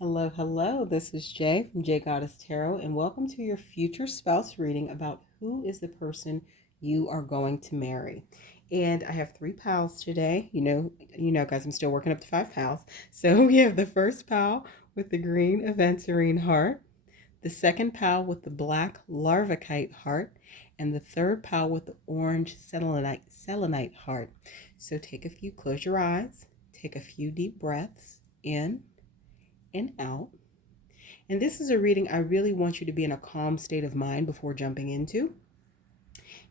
Hello, hello. This is Jay from jgoddesstarot, and welcome to your future spouse reading about who is the person you are going to marry. And I have three pals today. Guys, I'm still working up to five pals. So we have the first pal with the green Aventurine heart, the second pal with the black Larvakite heart, and the third pal with the orange Selenite heart. So close your eyes, take a few deep breaths in and out. And this is a reading I really want you to be in a calm state of mind before jumping into.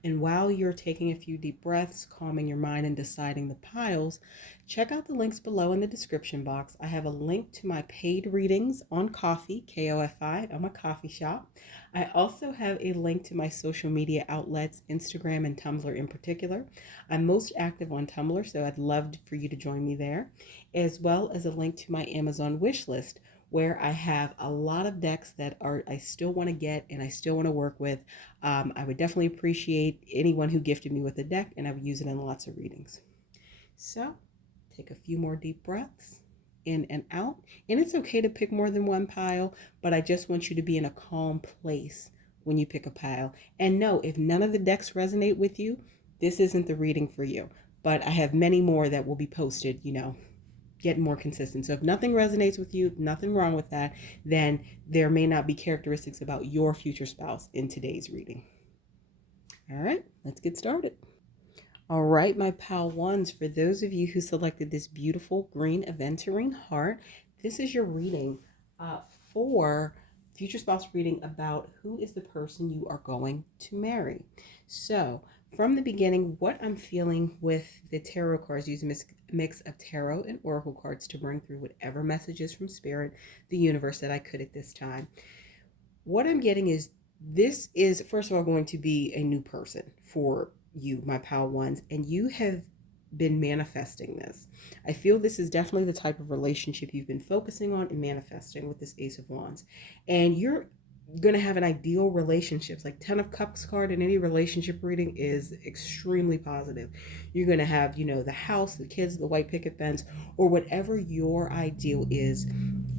And while you're taking a few deep breaths, calming your mind, and deciding the piles, check out the links below in the description box. I have a link to my paid readings on Ko-fi, K-O-F-I. I'm a coffee shop. I also have a link to my social media outlets, Instagram and Tumblr in particular. I'm most active on Tumblr, so I'd love for you to join me there, as well as a link to my Amazon wish list, where I have a lot of decks that I still want to get and I still want to work with. I would definitely appreciate anyone who gifted me with a deck, and I would use it in lots of readings. So take a few more deep breaths in and out. And it's okay to pick more than one pile, but I just want you to be in a calm place when you pick a pile. And no, if none of the decks resonate with you, this isn't the reading for you. But I have many more that will be posted, get more consistent. So if nothing resonates with you, nothing wrong with that, then there may not be characteristics about your future spouse in today's reading. All right, let's get started. All right, my pal ones, for those of you who selected this beautiful green Aventurine heart, this is your reading for future spouse reading about who is the person you are going to marry. So from the beginning, what I'm feeling with the tarot cards, using a mix of tarot and oracle cards to bring through whatever messages from spirit, the universe, that I could at this time. What I'm getting is this is, first of all, going to be a new person for you, my pal ones, and you have been manifesting this. I feel this is definitely the type of relationship you've been focusing on and manifesting with this Ace of Wands. And you're going to have an ideal relationship. Like 10 of Cups card in any relationship reading is extremely positive. You're going to have, the house, the kids, the white picket fence, or whatever your ideal is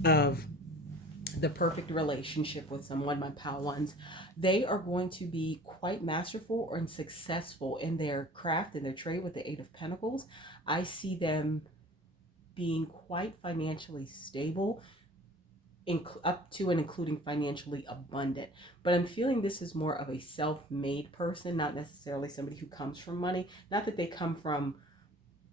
of the perfect relationship with someone, my pal ones. They are going to be quite masterful and successful in their craft and their trade with the Eight of Pentacles. I see them being quite financially stable, up to and including financially abundant. But I'm feeling this is more of a self-made person, not necessarily somebody who comes from money. Not that they come from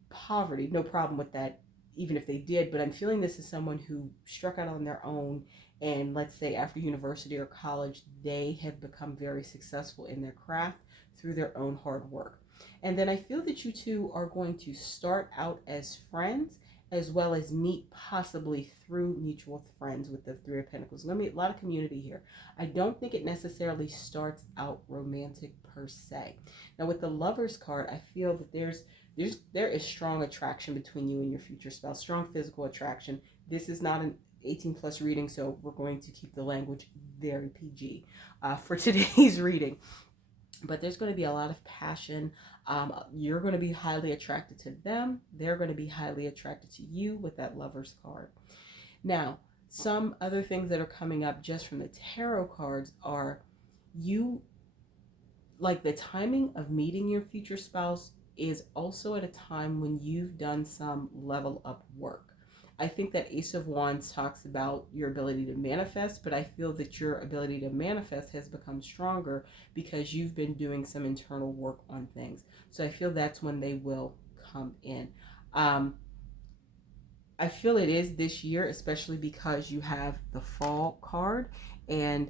poverty, no problem with that, even if they did, but I'm feeling this is someone who struck out on their own, and let's say after university or college, they have become very successful in their craft through their own hard work. And then I feel that you two are going to start out as friends, as well as meet possibly through mutual friends with the Three of Pentacles. Let me, a lot of community here. I don't think it necessarily starts out romantic per se. Now with the Lovers card, I feel that there is strong attraction between you and your future spouse, strong physical attraction. This is not an 18 plus reading, so we're going to keep the language very PG for today's reading. But there's going to be a lot of passion. You're going to be highly attracted to them. They're going to be highly attracted to you with that Lovers card. Now, some other things that are coming up just from the tarot cards are like the timing of meeting your future spouse is also at a time when you've done some level up work. I think that Ace of Wands talks about your ability to manifest, but I feel that your ability to manifest has become stronger because you've been doing some internal work on things. So I feel that's when they will come in. I feel it is this year, especially because you have the Fall card, and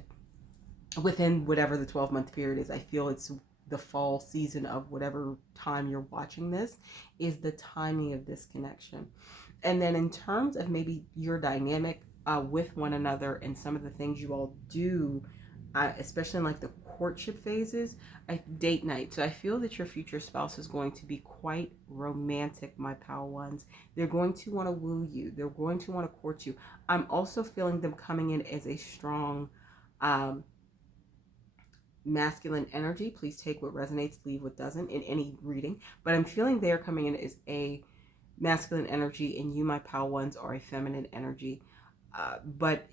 within whatever the 12-month period is, I feel it's the fall season of whatever time you're watching this is the timing of this connection. And then in terms of maybe your dynamic with one another and some of the things you all do, especially in like the courtship phases, date night. So I feel that your future spouse is going to be quite romantic, my pal ones. They're going to want to woo you. They're going to want to court you. I'm also feeling them coming in as a strong masculine energy. Please take what resonates, leave what doesn't in any reading. But I'm feeling they're coming in as a masculine energy, and you, my pal ones, are a feminine energy. but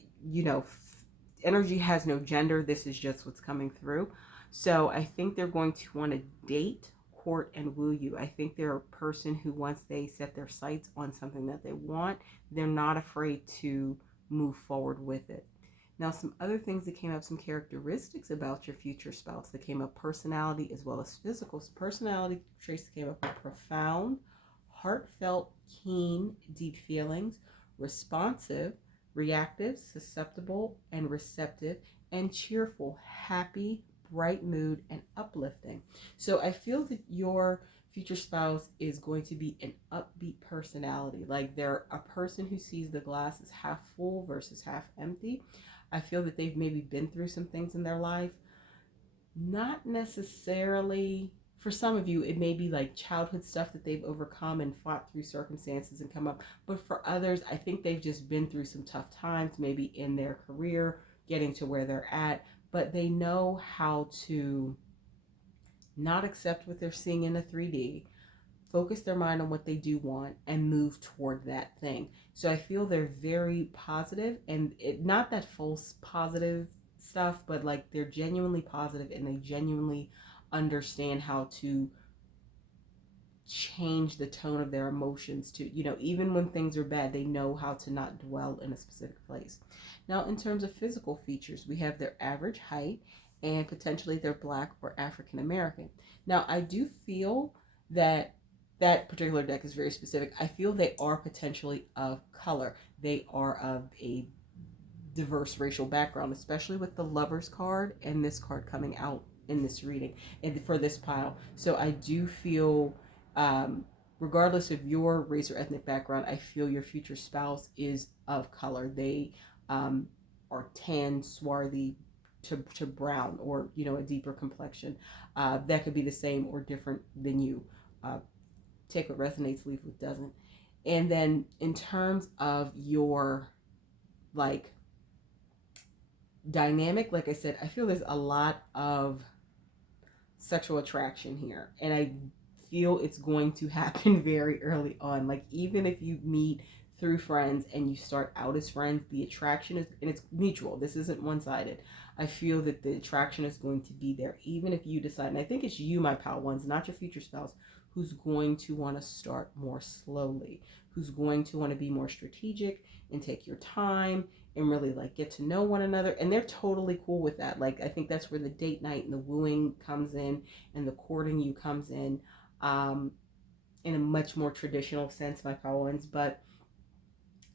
energy has no gender. This is just what's coming through. So I think they're going to want to date, court, and woo you. I think they're a person who, once they set their sights on something that they want, they're not afraid to move forward with it. Now, some other things that came up, some characteristics about your future spouse that came up: personality as well as physical. Personality traits that came up are profound, heartfelt, keen, deep feelings, responsive, reactive, susceptible, and receptive, and cheerful, happy, bright mood, and uplifting. So I feel that your future spouse is going to be an upbeat personality. Like, they're a person who sees the glass as half full versus half empty. I feel that they've maybe been through some things in their life. Not necessarily, for some of you, it may be like childhood stuff that they've overcome and fought through circumstances and come up. But for others, I think they've just been through some tough times, maybe in their career, getting to where they're at. But they know how to not accept what they're seeing in the 3D, focus their mind on what they do want, and move toward that thing. So I feel they're very positive, and not that false positive stuff, but like they're genuinely positive, and they genuinely understand how to change the tone of their emotions to, even when things are bad, they know how to not dwell in a specific place. Now, in terms of physical features, we have their average height, and potentially they're Black or African American. Now, I do feel that particular deck is very specific. I feel they are potentially of color. They are of a diverse racial background, especially with the Lovers card and this card coming out in this reading and for this pile. So I do feel, regardless of your race or ethnic background, I feel your future spouse is of color. They are tan, swarthy to brown, or a deeper complexion. That could be the same or different than you. Take what resonates, leave what doesn't. And then in terms of your dynamic, like I said, I feel there's a lot of sexual attraction here, and I feel it's going to happen very early on. Like, even if you meet through friends and you start out as friends, the attraction is, and it's mutual. This isn't one-sided. I feel that the attraction is going to be there, even if you decide, and I think it's you, my pal ones, not your future spouse, who's going to want to start more slowly, who's going to want to be more strategic and take your time and really get to know one another. And they're totally cool with that. I think that's where the date night and the wooing comes in, and the courting you comes in a much more traditional sense, my pal ones. But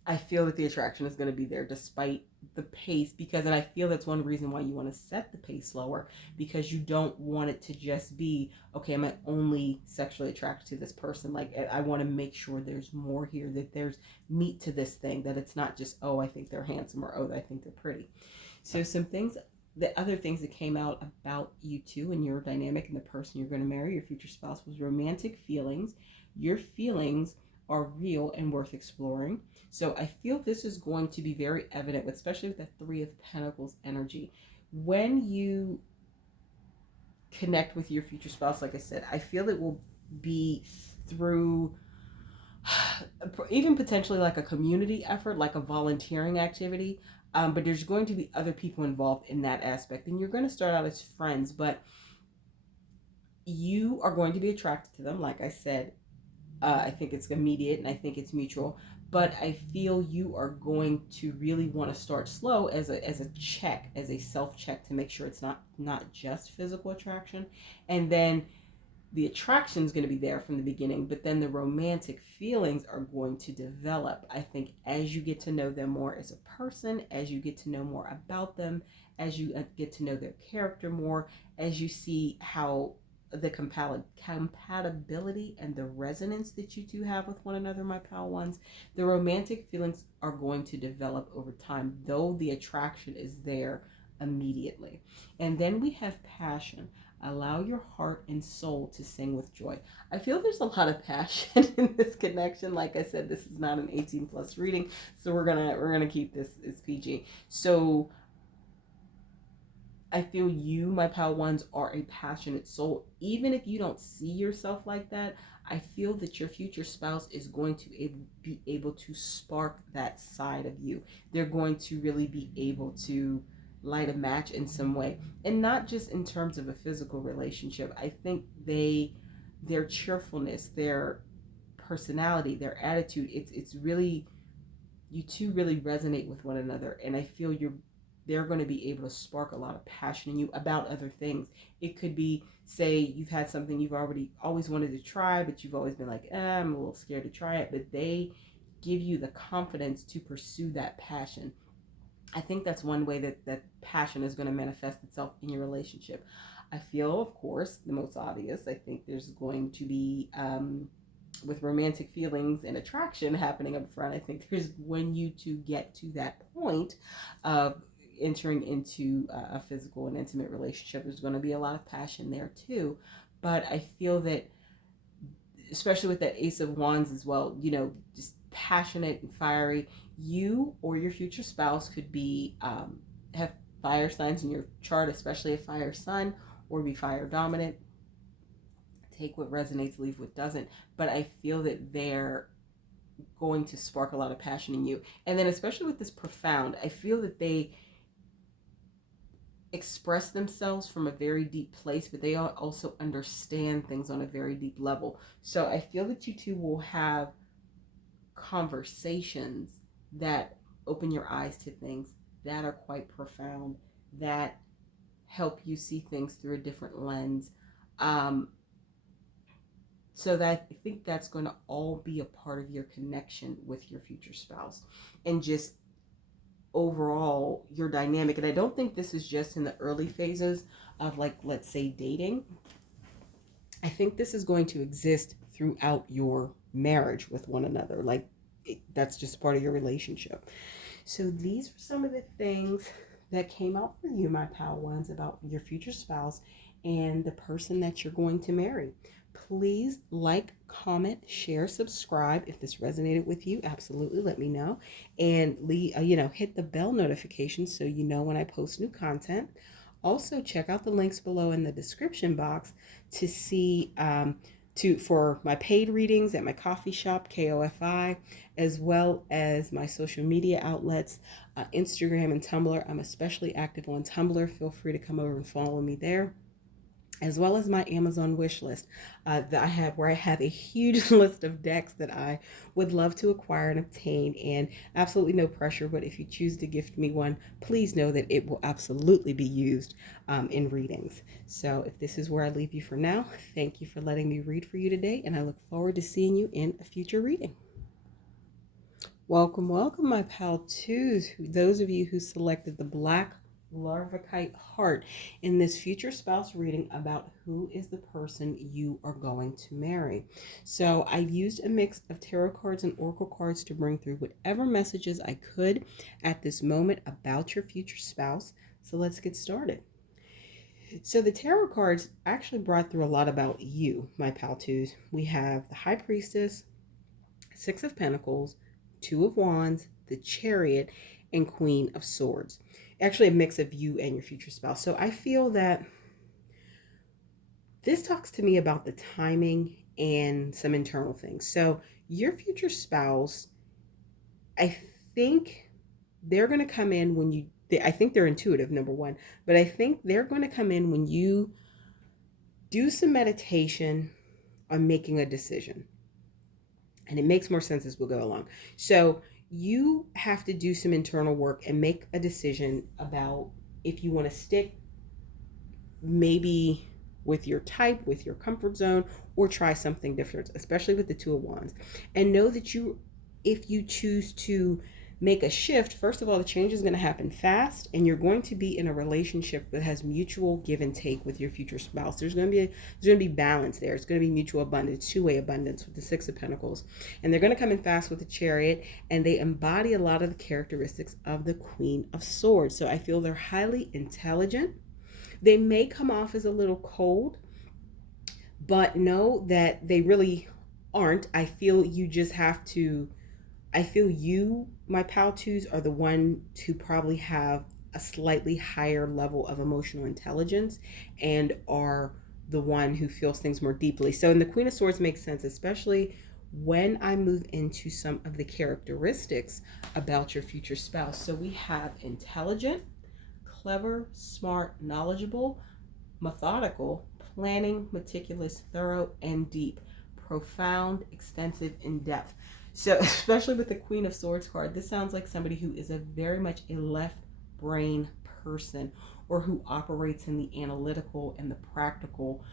I feel that the attraction is going to be there despite the pace, and I feel that's one reason why you want to set the pace slower, because you don't want it to just be, okay, I'm only sexually attracted to this person. I want to make sure there's more here, that there's meat to this thing, that it's not just, oh, I think they're handsome, or oh, I think they're pretty. So some things, the other things that came out about you two and your dynamic and the person you're going to marry, your future spouse, was romantic feelings. Your feelings are real and worth exploring. So I feel this is going to be very evident, especially with the Three of Pentacles energy. When you connect with your future spouse, like I said, I feel it will be through even potentially a community effort, like a volunteering activity. But there's going to be other people involved in that aspect. And you're going to start out as friends, but you are going to be attracted to them, like I said. I think it's immediate, and I think it's mutual. But I feel you are going to really want to start slow as a check, as a self-check, to make sure it's not just physical attraction. And then the attraction is going to be there from the beginning, but then the romantic feelings are going to develop, I think, as you get to know them more as a person, as you get to know more about them, as you get to know their character more, as you see how the compatibility and the resonance that you two have with one another, my pal ones. The romantic feelings are going to develop over time, though the attraction is there immediately. And then we have passion. Allow your heart and soul to sing with joy. I feel there's a lot of passion in this connection. Like I said, this is not an 18+ reading, so we're gonna keep this as PG. So I feel you, my pal ones, are a passionate soul. Even if you don't see yourself like that, I feel that your future spouse is going to be able to spark that side of you. They're going to really be able to light a match in some way. And not just in terms of a physical relationship. I think their cheerfulness, their personality, their attitude, it's really, you two really resonate with one another, and I feel they're going to be able to spark a lot of passion in you about other things. It could be, say you've had something you've already always wanted to try, but you've always been like, I'm a little scared to try it, but they give you the confidence to pursue that passion. I think that's one way that passion is going to manifest itself in your relationship. I feel, of course, the most obvious, I think there's going to be with romantic feelings and attraction happening up front. I think there's, when you two get to that point of entering into a physical and intimate relationship, there's going to be a lot of passion there too. But I feel that, especially with that Ace of Wands as well, just passionate and fiery. You or your future spouse could be have fire signs in your chart, especially a fire sun, or be fire dominant. Take what resonates, leave what doesn't. But I feel that they're going to spark a lot of passion in you. And then, especially with this profound, I feel that they express themselves from a very deep place, but they also understand things on a very deep level. So I feel that you two will have conversations that open your eyes to things that are quite profound, that help you see things through a different lens. So that, I think that's going to all be a part of your connection with your future spouse, and just overall your dynamic. And I don't think this is just in the early phases of, like, let's say dating. I think this is going to exist throughout your marriage with one another. Like, that's just part of your relationship. So these are some of the things that came out for you, my pal ones, about your future spouse and the person that you're going to marry. Please like, comment, share, subscribe. If this resonated with you, absolutely let me know. And hit the bell notification so you know when I post new content. Also, check out the links below in the description box to see for my paid readings at my coffee shop, KOFI, as well as my social media outlets, Instagram and Tumblr. I'm especially active on Tumblr. Feel free to come over and follow me there, as well as my Amazon wish list that I have, where I have a huge list of decks that I would love to acquire and obtain, and absolutely no pressure, but if you choose to gift me one, please know that it will absolutely be used in readings. So if this is where I leave you for now, thank you for letting me read for you today, and I look forward to seeing you in a future reading. Welcome, welcome, my pal twos, those of you who selected the black Larvakite heart in this future spouse reading about who is the person you are going to marry. So I used a mix of tarot cards and oracle cards to bring through whatever messages I could at this moment about your future spouse. So let's get started. So the tarot cards actually brought through a lot about you, my pal twos. We have the High Priestess, Six of Pentacles, Two of Wands, the Chariot, and Queen of Swords. Actually a mix of you and your future spouse. So I feel that this talks to me about the timing and some internal things. So your future spouse, I think they're going to come in when you, I think they're intuitive, number one, but I think they're going to come in when you do some meditation on making a decision. And it makes more sense as we'll go along. So you have to do some internal work and make a decision about if you want to stick maybe with your type, with your comfort zone, or try something different, especially with the Two of Wands. And know that if you choose to make a shift, first of all, the change is going to happen fast, and you're going to be in a relationship that has mutual give and take with your future spouse. There's going to be balance there. It's going to be mutual abundance, two-way abundance with the Six of Pentacles. And they're going to come in fast with the Chariot, and they embody a lot of the characteristics of the Queen of Swords. So I feel they're highly intelligent. They may come off as a little cold, but know that they really aren't. I feel you, my pal twos, are the one to probably have a slightly higher level of emotional intelligence and are the one who feels things more deeply. So in the Queen of Swords makes sense, especially when I move into some of the characteristics about your future spouse. So we have intelligent, clever, smart, knowledgeable, methodical, planning, meticulous, thorough, and deep, profound, extensive, in depth. So, especially with the Queen of Swords card, this sounds like somebody who is a very much a left brain person, or who operates in the analytical and the practical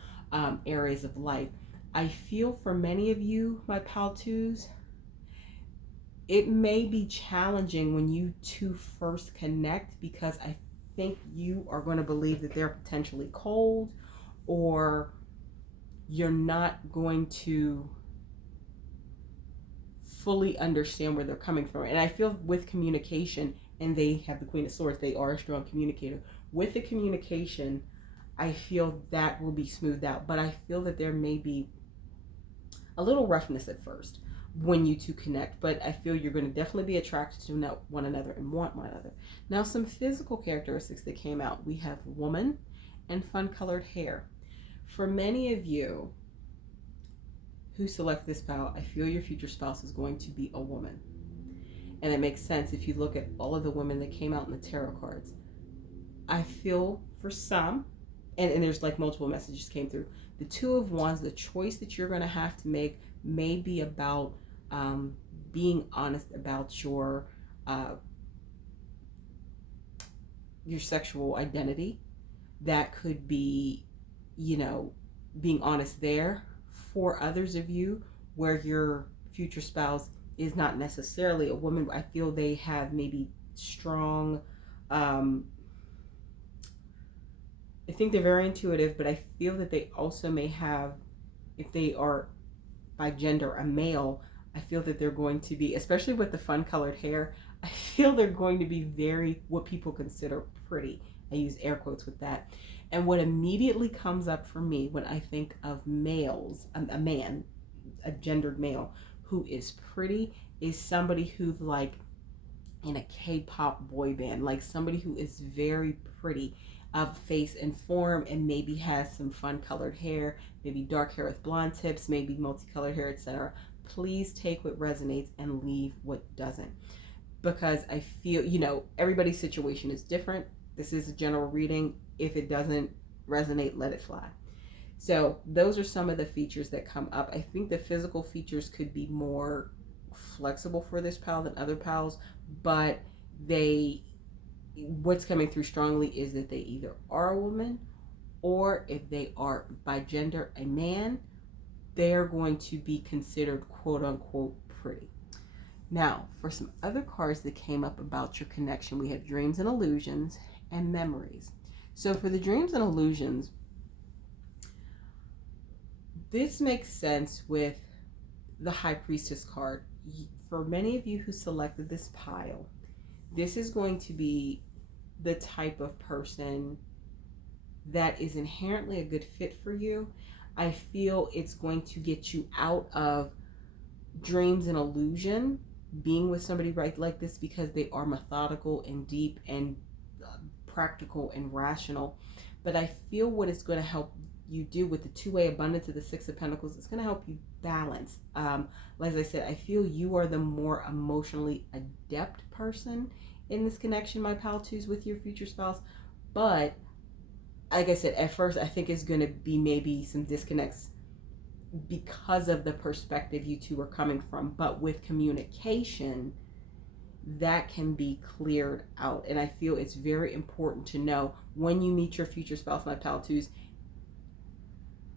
areas of life. I feel for many of you, my pal twos, it may be challenging when you two first connect, because I think you are going to believe that they're potentially cold, or you're not going to fully understand where they're coming from. And I feel with communication, and they have the Queen of Swords, they are a strong communicator. With the communication, I feel that will be smoothed out, but I feel that there may be a little roughness at first when you two connect, but I feel you're going to definitely be attracted to one another and want one another. Now, some physical characteristics that came out. We have woman and fun colored hair. For many of you who select this pile, I feel your future spouse is going to be a woman. And it makes sense if you look at all of the women that came out in the tarot cards. I feel for some, and there's like multiple messages came through, the Two of Wands, the choice that you're going to have to make may be about being honest about your sexual identity. That could be, being honest there. For others of you, where your future spouse is not necessarily a woman, I feel they have maybe strong, I think they're very intuitive, but I feel that they also may have, if they are by gender a male, I feel that they're going to be, especially with the fun colored hair, I feel they're going to be very, what people consider pretty. I use air quotes with that. And what immediately comes up for me when I think of males, a man, a gendered male who is pretty, is somebody who's like in a K-pop boy band, like somebody who is very pretty of face and form, and maybe has some fun colored hair, maybe dark hair with blonde tips, maybe multicolored hair, etc. Please take what resonates and leave what doesn't, because I feel, everybody's situation is different. This is a general reading. If it doesn't resonate, let it fly. So those are some of the features that come up. I think the physical features could be more flexible for this pal than other pals, but what's coming through strongly is that they either are a woman, or if they are by gender a man, they're going to be considered quote unquote pretty. Now, for some other cards that came up about your connection, we have dreams and illusions and memories. So for the dreams and illusions, this makes sense with the High Priestess card. For many of you who selected this pile, this is going to be the type of person that is inherently a good fit for you. I feel it's going to get you out of dreams and illusion, being with somebody right like this, because they are methodical and deep and practical and rational. But I feel what it's going to help you do with the two-way abundance of the Six of Pentacles, it's going to help you balance. As I said, I feel you are the more emotionally adept person in this connection, my pal twos, with your future spouse. But like I said, at first I think it's going to be maybe some disconnects because of the perspective you two are coming from. But with communication, that can be cleared out. And I feel it's very important to know when you meet your future spouse, my pal twos,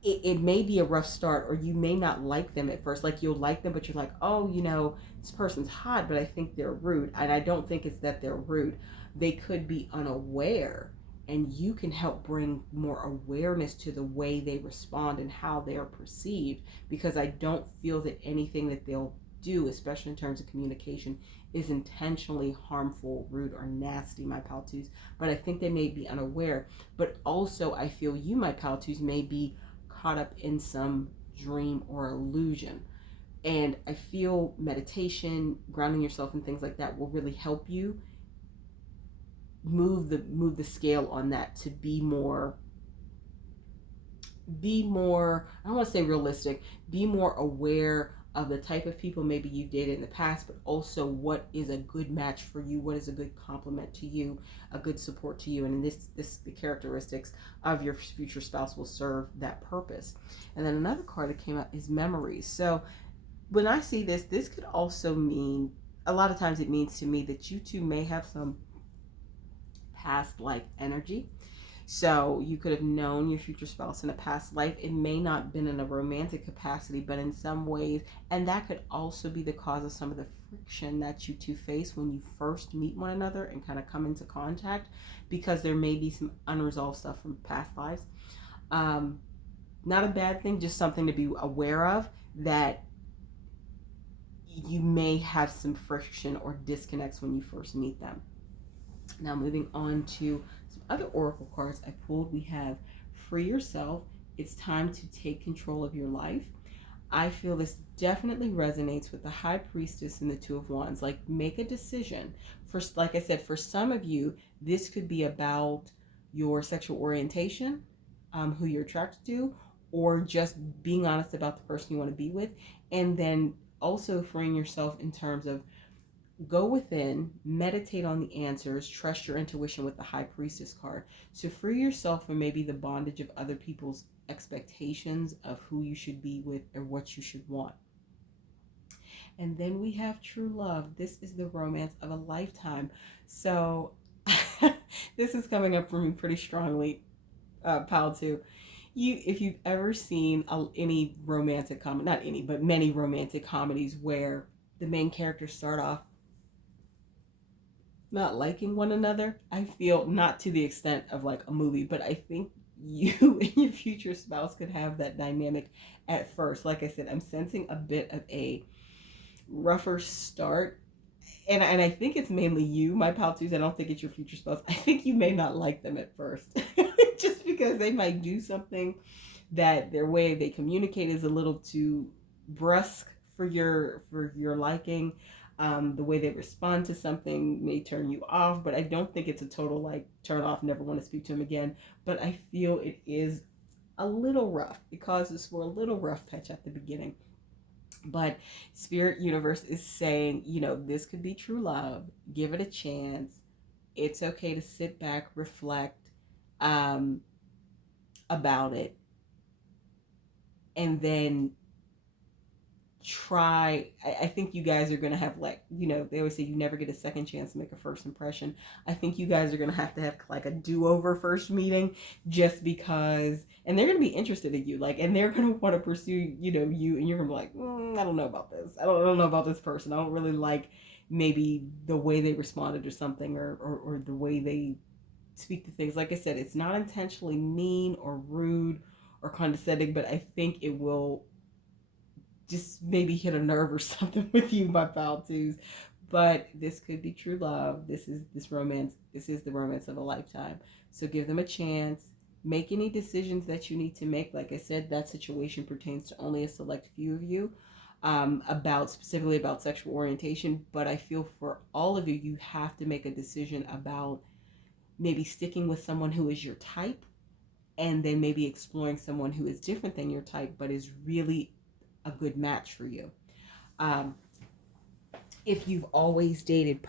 it may be a rough start, or you may not like them at first. Like, you'll like them, but you're like, oh, this person's hot, but I think they're rude. And I don't think it's that they're rude. They could be unaware, and you can help bring more awareness to the way they respond and how they are perceived, because I don't feel that anything that they'll do, especially in terms of communication, is intentionally harmful, rude, or nasty, my pal twos. But I think they may be unaware. But also I feel you, my pal twos, may be caught up in some dream or illusion. And I feel meditation, grounding yourself and things like that will really help you move the scale on that to be more, I don't want to say realistic, be more aware of the type of people maybe you've dated in the past, but also what is a good match for you, what is a good complement to you, a good support to you, and in this the characteristics of your future spouse will serve that purpose. And then another card that came up is memories. So when I see this could also mean, a lot of times it means to me that you two may have some past life energy. So you could have known your future spouse in a past life. It may not have been in a romantic capacity, but in some ways, and that could also be the cause of some of the friction that you two face when you first meet one another and kind of come into contact, because there may be some unresolved stuff from past lives. Not a bad thing, just something to be aware of, that you may have some friction or disconnects when you first meet them. Now, moving on to some other oracle cards I pulled, we have Free Yourself. It's time to take control of your life. I feel this definitely resonates with the High Priestess and the Two of Wands. Like, make a decision. First, like I said, for some of you, this could be about your sexual orientation, who you're attracted to, or just being honest about the person you want to be with. And then also freeing yourself in terms of go within, meditate on the answers, trust your intuition with the High Priestess card. So free yourself from maybe the bondage of other people's expectations of who you should be with or what you should want. And then we have true love. This is the romance of a lifetime. So this is coming up for me pretty strongly, pile two. If you've ever seen any romantic comedy, not any, but many romantic comedies where the main characters start off not liking one another, I feel, not to the extent of like a movie, but I think you and your future spouse could have that dynamic at first. Like I said, I'm sensing a bit of a rougher start. And I think it's mainly you, my pal twos. I don't think it's your future spouse. I think you may not like them at first. Just because they might do something that their way they communicate is a little too brusque for your liking. The way they respond to something may turn you off, but I don't think it's a total like turn off, never want to speak to him again. But I feel it is a little rough. It causes for a little rough patch at the beginning. But Spirit Universe is saying, this could be true love. Give it a chance. It's okay to sit back, reflect about it, and then try. I think you guys are going to have, like, they always say you never get a second chance to make a first impression. I think you guys are going to have like a do-over first meeting, just because, and they're going to be interested in you, like, and they're going to want to pursue, you, and you're going to be like, I don't know about this. I don't know about this person. I don't really like maybe the way they responded or something, or the way they speak to things. Like I said, it's not intentionally mean or rude or condescending, but I think it will just maybe hit a nerve or something with you, my pal twos. But this could be true love. This is the romance of a lifetime. So give them a chance. Make any decisions that you need to make. Like I said, that situation pertains to only a select few of you, specifically about sexual orientation. But I feel for all of you, you have to make a decision about maybe sticking with someone who is your type, and then maybe exploring someone who is different than your type, but is really a good match for you. If you've always dated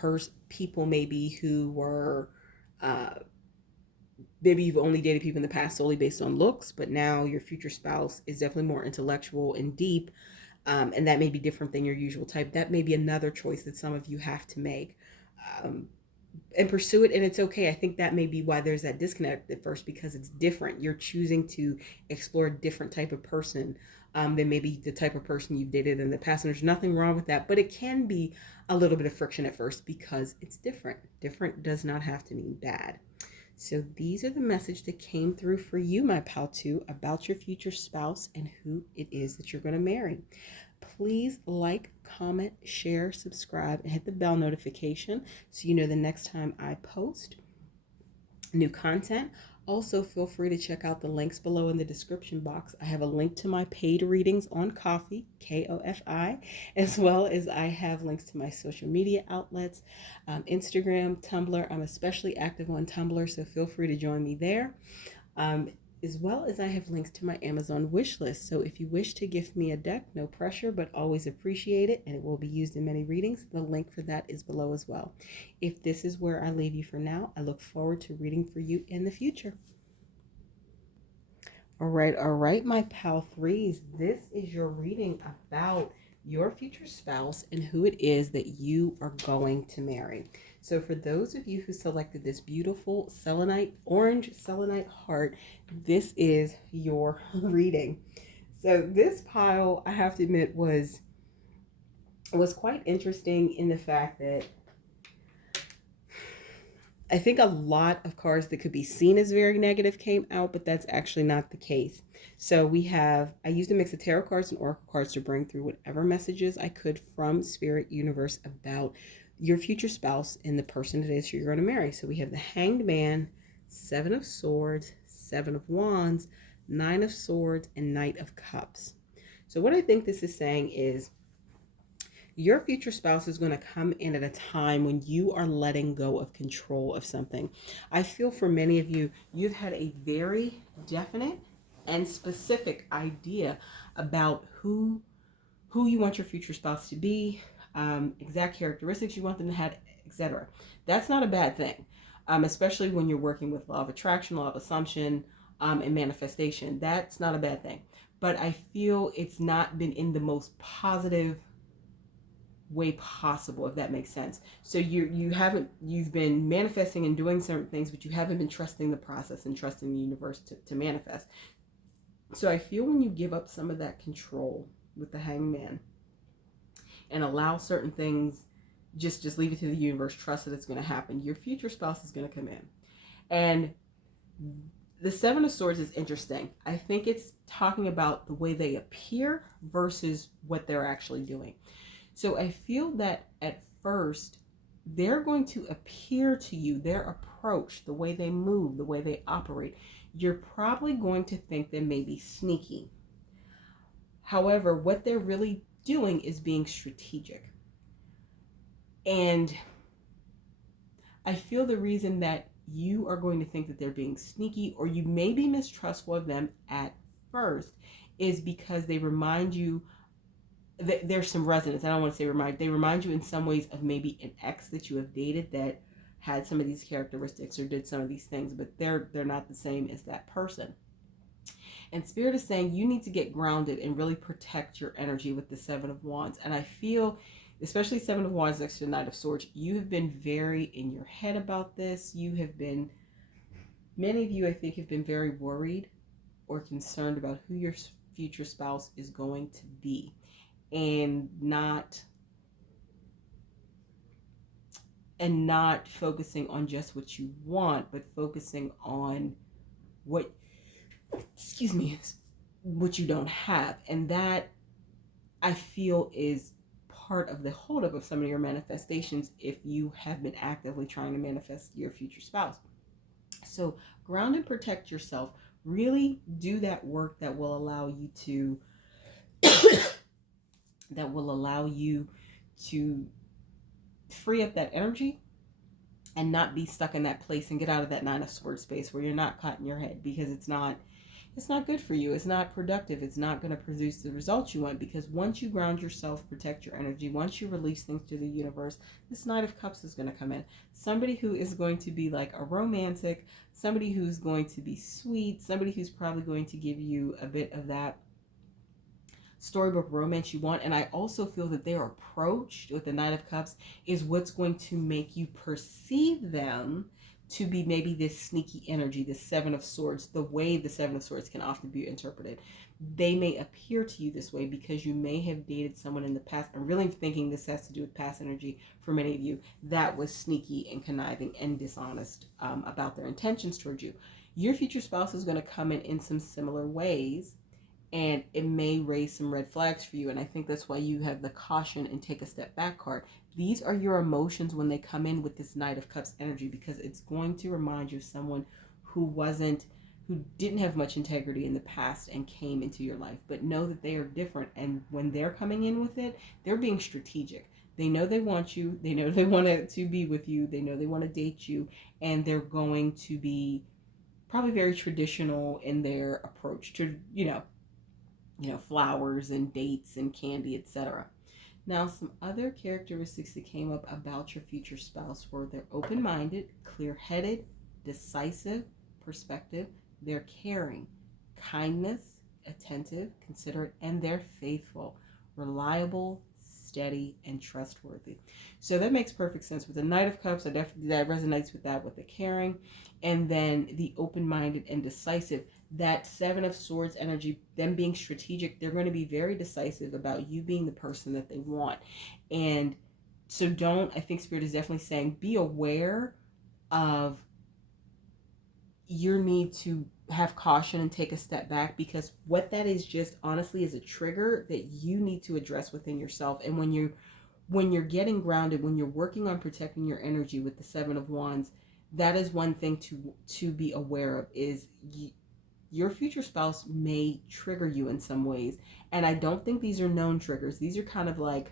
people maybe who were, maybe you've only dated people in the past solely based on looks, but now your future spouse is definitely more intellectual and deep, and that may be different than your usual type. That may be another choice that some of you have to make. And pursue it, and it's okay. I think that may be why there's that disconnect at first, because it's different. You're choosing to explore a different type of person than maybe the type of person you've dated in the past, and there's nothing wrong with that, but it can be a little bit of friction at first because it's different. Different does not have to mean bad. So these are the message that came through for you, my pal two, about your future spouse and who it is that you're going to marry. Please like, comment, share, subscribe, and hit the bell notification so you know the next time I post. new content. Also, feel free to check out the links below in the description box. I have a link to my paid readings on Ko-fi, Kofi, as well as I have links to my social media outlets, Instagram, Tumblr. I'm especially active on Tumblr, so feel free to join me there. As well as I have links to my Amazon wish list. So if you wish to gift me a deck, no pressure, but always appreciate it, and it will be used in many readings. The link for that is below as well. If this is where I leave you for now, I look forward to reading for you in the future. All right, my pal threes, this is your reading about your future spouse and who it is that you are going to marry. So for those of you who selected this beautiful selenite, orange selenite heart, this is your reading. So this pile, I have to admit, was quite interesting in the fact that I think a lot of cards that could be seen as very negative came out, but that's actually not the case. So I used a mix of tarot cards and oracle cards to bring through whatever messages I could from Spirit Universe about your future spouse and the person it is you're going to marry. So we have the Hanged Man, Seven of Swords, Seven of Wands, Nine of Swords, and Knight of Cups. So what I think this is saying is your future spouse is going to come in at a time when you are letting go of control of something. I feel for many of you, you've had a very definite and specific idea about who you want your future spouse to be, exact characteristics you want them to have, etc. That's not a bad thing, especially when you're working with law of attraction, law of assumption, and manifestation. That's not a bad thing. But I feel it's not been in the most positive way possible, if that makes sense. So you've been manifesting and doing certain things, but you haven't been trusting the process and trusting the universe to manifest. So I feel when you give up some of that control with the Hanged Man and allow certain things, just leave it to the universe, trust that it's going to happen, your future spouse is going to come in. And the Seven of Swords is interesting. I think it's talking about the way they appear versus what they're actually doing. So I feel that at first, they're going to appear to you, their approach, the way they move, the way they operate, you're probably going to think they may be sneaky. However, what they're really doing is being strategic. And I feel the reason that you are going to think that they're being sneaky, or you may be mistrustful of them at first, is because they remind you, there's some resonance. I don't want to say they remind you in some ways of maybe an ex that you have dated that had some of these characteristics or did some of these things, but they're not the same as that person. And Spirit is saying you need to get grounded and really protect your energy with the Seven of Wands. And I feel, especially Seven of Wands next to the Knight of Swords, you have been very in your head about this. Many of you, I think, have been very worried or concerned about who your future spouse is going to be. And not focusing on just what you want, but focusing on what you don't have. And that, I feel, is part of the holdup of some of your manifestations if you have been actively trying to manifest your future spouse. So ground and protect yourself. Really do that work that will allow you to free up that energy and not be stuck in that place, and get out of that Nine of Swords space where you're not caught in your head, because it's not good for you. It's not productive. It's not going to produce the results you want, because once you ground yourself, protect your energy, once you release things to the universe, this Knight of Cups is going to come in. Somebody who is going to be like a romantic, somebody who's going to be sweet, somebody who's probably going to give you a bit of that storybook romance you want. And I also feel that their approach with the Knight of Cups is what's going to make you perceive them to be maybe this sneaky energy, this Seven of Swords, the way the Seven of Swords can often be interpreted. They may appear to you this way because you may have dated someone in the past. I'm really thinking this has to do with past energy for many of you that was sneaky and conniving and dishonest about their intentions towards you. Your future spouse is going to come in some similar ways, and it may raise some red flags for you. And I think that's why you have the caution and take a step back card, These are your emotions when they come in with this Knight of Cups energy, because it's going to remind you of someone who didn't have much integrity in the past and came into your life. But know that they are different, and when they're coming in with it, they're being strategic. They know they want you. They know they want to be with you. They know they want to date you, and they're going to be probably very traditional in their approach to, flowers and dates and candy, etc. Now, some other characteristics that came up about your future spouse were they're open-minded, clear-headed, decisive, perspective, they're caring, kindness, attentive, considerate, and they're faithful, reliable, steady, and trustworthy. So that makes perfect sense with the Knight of Cups. I definitely, that resonates with that, with the caring, and then the open-minded and decisive. That Seven of Swords energy, them being strategic, they're going to be very decisive about you being the person that they want. And so I think Spirit is definitely saying, be aware of your need to have caution and take a step back, because what that is just honestly is a trigger that you need to address within yourself. And when you're getting grounded, when you're working on protecting your energy with the Seven of Wands, that is one thing to be aware of, is your future spouse may trigger you in some ways. And I don't think these are known triggers. These are kind of like,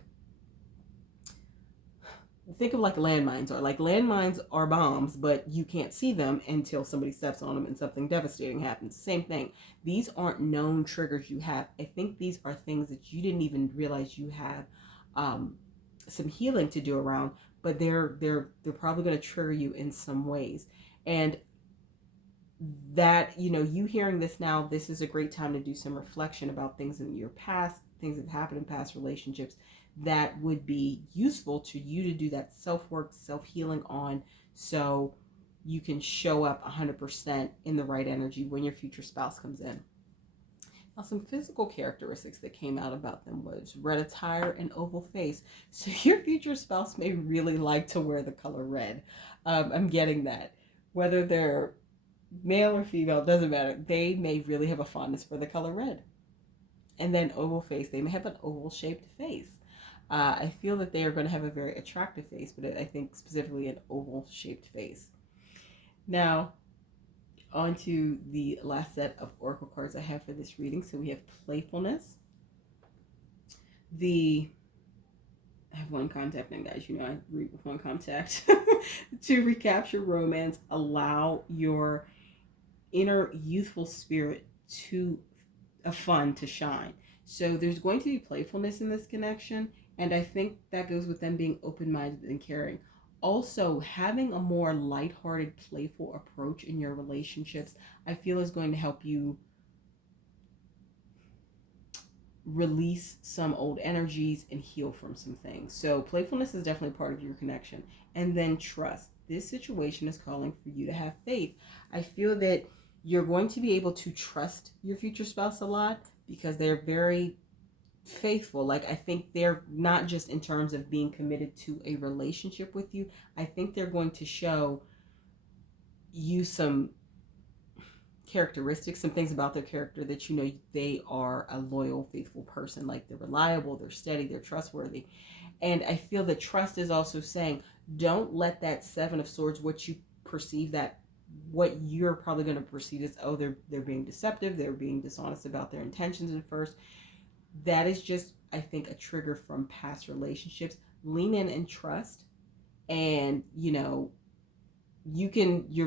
think of like landmines are. Like landmines are bombs, but you can't see them until somebody steps on them and something devastating happens. Same thing. These aren't known triggers you have. I think these are things that you didn't even realize you have some healing to do around, but they're probably going to trigger you in some ways. And that, you hearing this now, this is a great time to do some reflection about things in your past, things that happened in past relationships that would be useful to you to do that self-work, self-healing on, so you can show up 100% in the right energy when your future spouse comes in. Now, some physical characteristics that came out about them was red attire and oval face. So your future spouse may really like to wear the color red. I'm getting that. Whether they're male or female, doesn't matter. They may really have a fondness for the color red. And then oval face, they may have an oval shaped face. I feel that they are going to have a very attractive face, but I think specifically an oval shaped face. Now, on to the last set of oracle cards I have for this reading. So we have playfulness. I have one contact, and guys, I read with one contact. To recapture romance, allow your inner youthful spirit of fun to shine. So there's going to be playfulness in this connection, and I think that goes with them being open-minded and caring. Also, having a more lighthearted, playful approach in your relationships, I feel, is going to help you release some old energies and heal from some things. So playfulness is definitely part of your connection. And then trust. This situation is calling for you to have faith. I feel that you're going to be able to trust your future spouse a lot because they're very faithful. Like, I think they're not just in terms of being committed to a relationship with you. I think they're going to show you some characteristics, some things about their character that they are a loyal, faithful person. Like, they're reliable, they're steady, they're trustworthy. And I feel that trust is also saying, don't let that Seven of Swords, what you perceive, that what you're probably going to perceive as, oh, they're being deceptive, they're being dishonest about their intentions at first. That is just, I think, a trigger from past relationships. Lean in and trust, and you're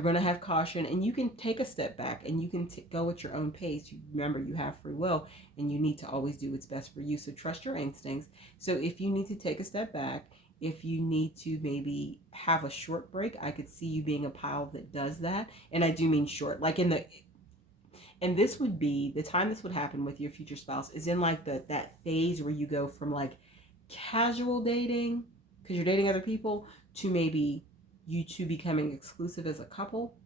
going to have caution, and you can take a step back, and you can go at your own pace. Remember, you have free will, and you need to always do what's best for you. So trust your instincts. So if you need to take a step back, if you need to maybe have a short break, I could see you being a pile that does that. And I do mean short, like and this would be the time this would happen with your future spouse is in like that phase where you go from like casual dating, because you're dating other people, to maybe you two becoming exclusive as a couple.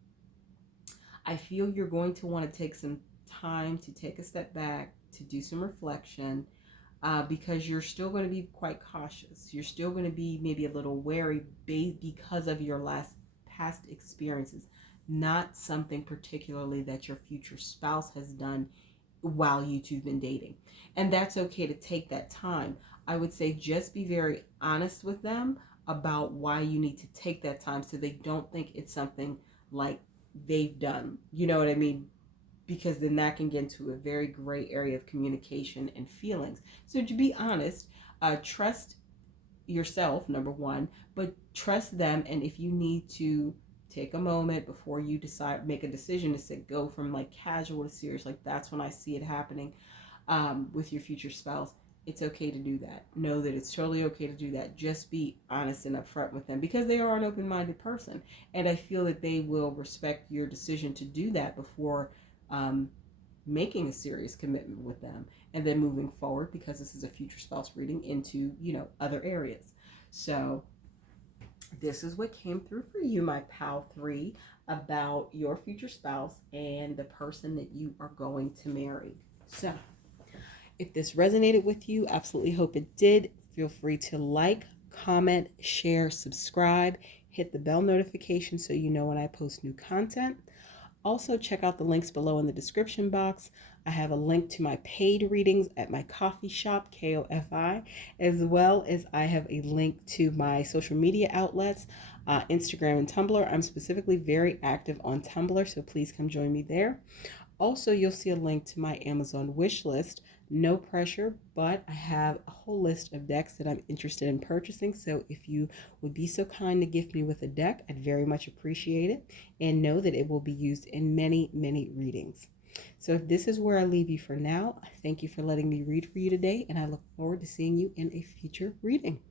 I feel you're going to want to take some time to take a step back, to do some reflection, because you're still going to be quite cautious. You're still going to be maybe a little wary because of your past experiences, not something particularly that your future spouse has done while you two've been dating. And that's okay to take that time. I would say just be very honest with them about why you need to take that time so they don't think it's something like they've done. You know what I mean? Because then that can get into a very gray area of communication and feelings. So to be honest, trust yourself, number one, but trust them. And if you need to take a moment before you decide, make a decision to say go from like casual to serious, like that's when I see it happening with your future spouse. It's okay to do that. Know that it's totally okay to do that. Just be honest and upfront with them because they are an open minded person. And I feel that they will respect your decision to do that before um, making a serious commitment with them and then moving forward, because this is a future spouse reading, into other areas. So this is what came through for you, my pal 3, about your future spouse and the person that you are going to marry. So if this resonated with you, absolutely hope it did. Feel free to like, comment, share, subscribe, hit the bell notification so you know when I post new content. Also, check out the links below in the description box. I have a link to my paid readings at my coffee shop, KOFI, as well as I have a link to my social media outlets, Instagram and Tumblr. I'm specifically very active on Tumblr, so please come join me there. Also, you'll see a link to my Amazon wish list. No pressure, but I have a whole list of decks that I'm interested in purchasing. So if you would be so kind to gift me with a deck, I'd very much appreciate it. And know that it will be used in many, many readings. So if this is where I leave you for now, thank you for letting me read for you today, and I look forward to seeing you in a future reading.